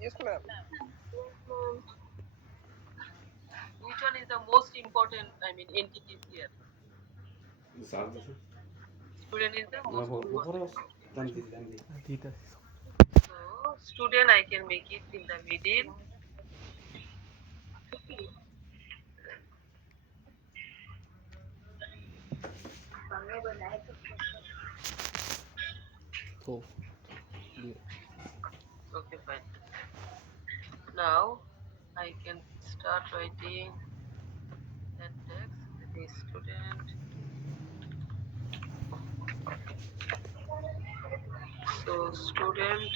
Yes, ma'am. Which one is the most important, I mean, entities here? Sağlıklı. Student is the Ne most bu important. kadar temizlik temizlik. So, student I can make it in the middle. Oh, Okay, fine. Now, I can start writing that text. That is student. So, student.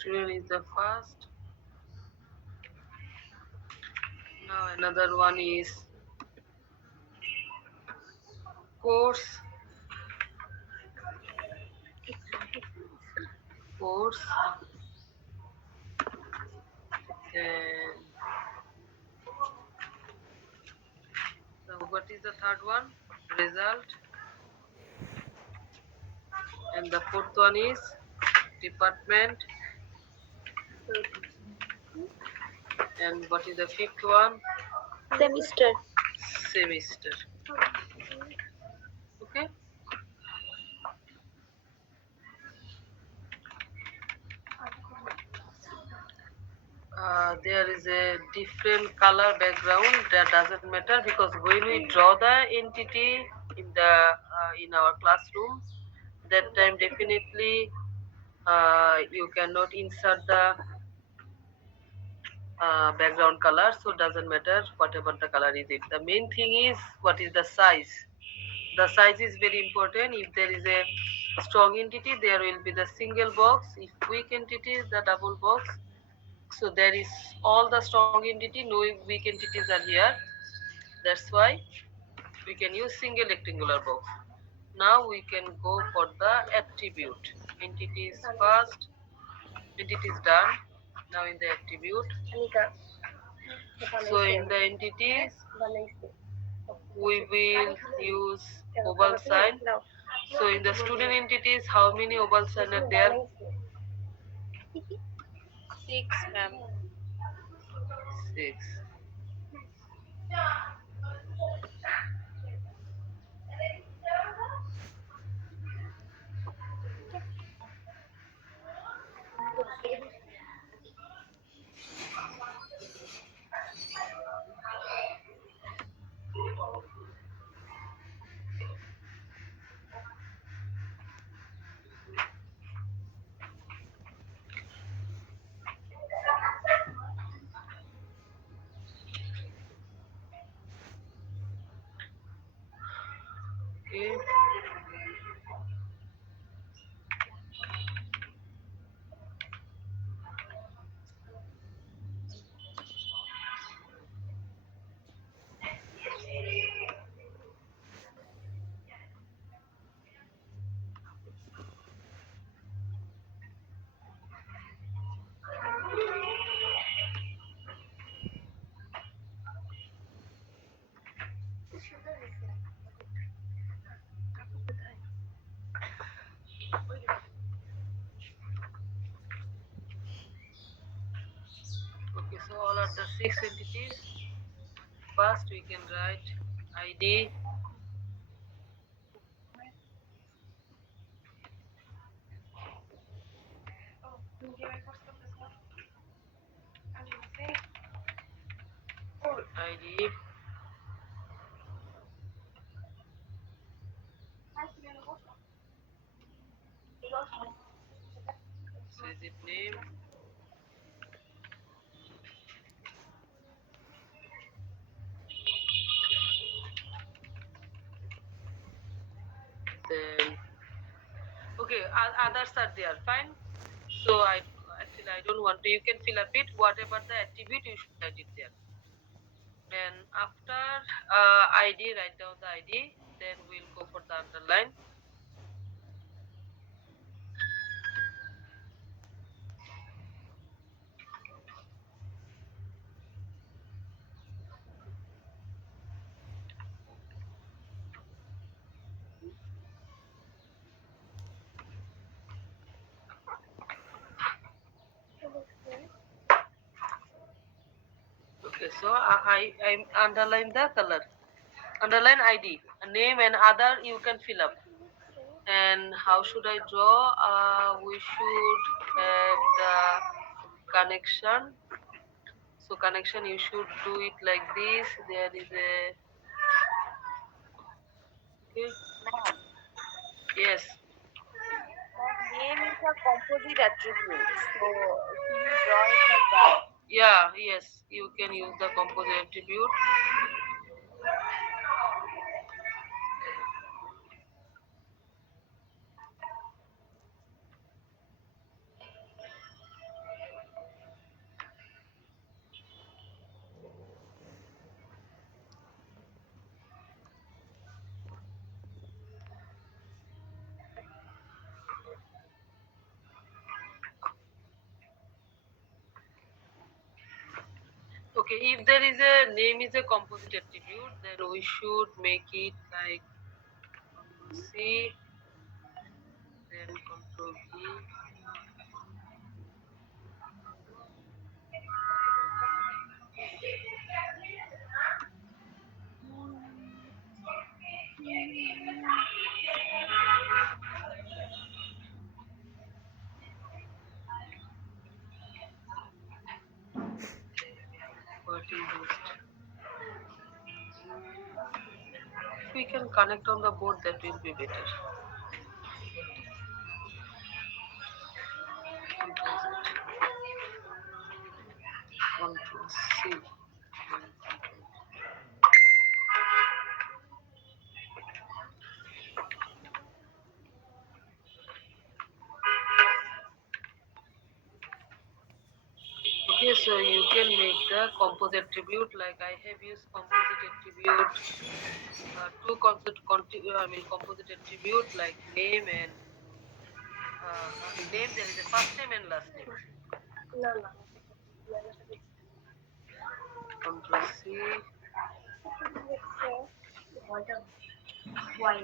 Student is the first. Now, another one is course. Course. Then, so what is the third one? Result. And the fourth one is department. And what is the fifth one? Semester. Semester. Okay. There is a different color background that doesn't matter because when we draw the entity in our classroom, that time definitely you cannot insert the background color, so doesn't matter whatever the color is it. The main thing is what is the size. The size is very important. If there is a strong entity, there will be the single box. If weak entity, the double box. So there is all the strong entity, no weak entities are here. That's why we can use single rectangular box. Now we can go for the attribute. Entities first. Entity is done. Now in the attribute. So in the entities, we will use oval sign. So in the student entities, how many oval sign are there? 6, ma'am. 6. Okay. Okay, so all are the 6 entities. First we can write ID. ID. So is it name? Then okay, others are there. Fine. So I don't want to. You can fill up it. Whatever the attribute, you should write it there. And after ID, write down the ID. Then we'll go for the underline. so I underline the color. Underline ID, name and other you can fill up. And how should I draw? We should have the connection. So connection, you should do it like this. There is a okay. Ma'am, Yes. name is a composite attribute. So should we draw it like that? Yeah. Yes. You can use the composite attribute. Okay. If there is a name is a composite attribute, then we should make it like Control C, then Control V. What is it? If we can connect on the board, that will be better. Control C. Okay, so you can make the composite attribute like I have used composite attribute, two composite attribute like name and name. There is a first name and last name. No, no. Control C. Why?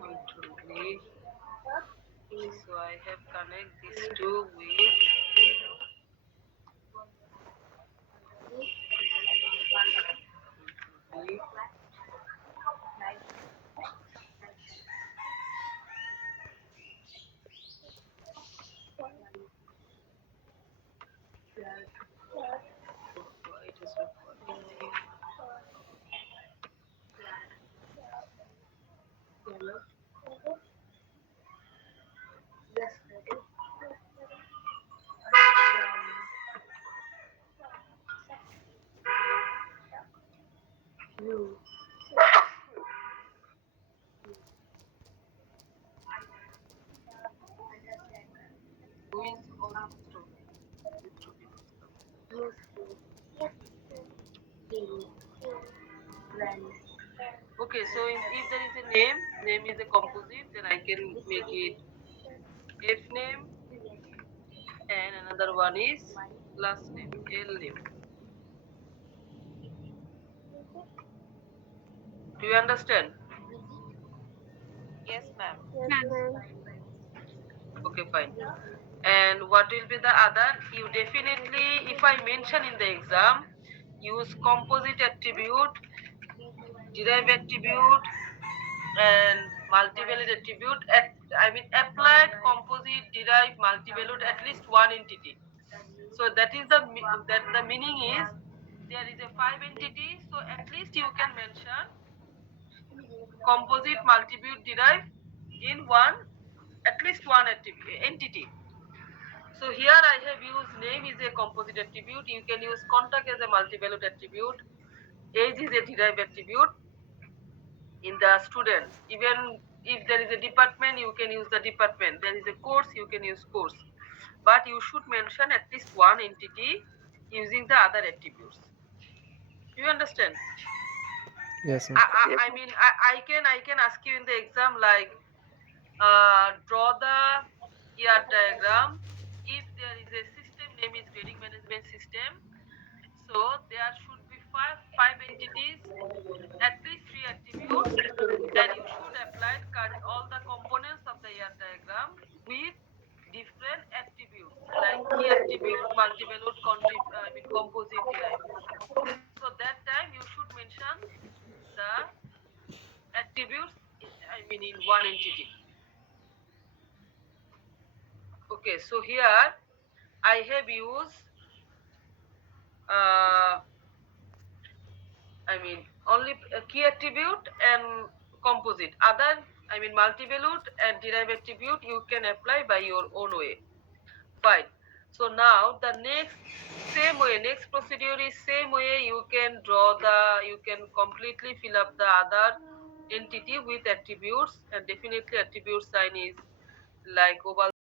Control V. So I have connect these two with V. It is recording. Hello. Who is on Okay, so if there is a name is a composite, then I can make it F name and another one is last name, L name. Do you understand? Yes, ma'am. Okay, fine. And what will be the other? You definitely, if I mention in the exam, use composite attribute, derived attribute, and multivalent attribute. Applied composite derived multivalent at least one entity. So that is the meaning is there is a 5 entity. So at least you can mention composite multivalent derived in one at least one entity. So here I have used name is a composite attribute. You can use contact as a multivalent attribute. Age is a derived attribute in the student. Even if there is a department, you can use the department. There is a course, you can use course. But you should mention at least one entity using the other attributes. Do you understand? Yes, ma'am. I can ask you in the exam like draw the ER diagram. If there is a system name is grading management system, so there should be five entities, at least three attributes. Then you should apply all the components of the ER diagram with different attributes like key attribute, multivalent, contribute attributes, I mean in one entity. Okay, so here I have used uh, I mean only key attribute and composite. Other, I mean multi-valute and derived attribute you can apply by your own way. Fine. So now the next procedure is same way you can completely fill up the other entity with attributes, and definitely attribute sign is like oval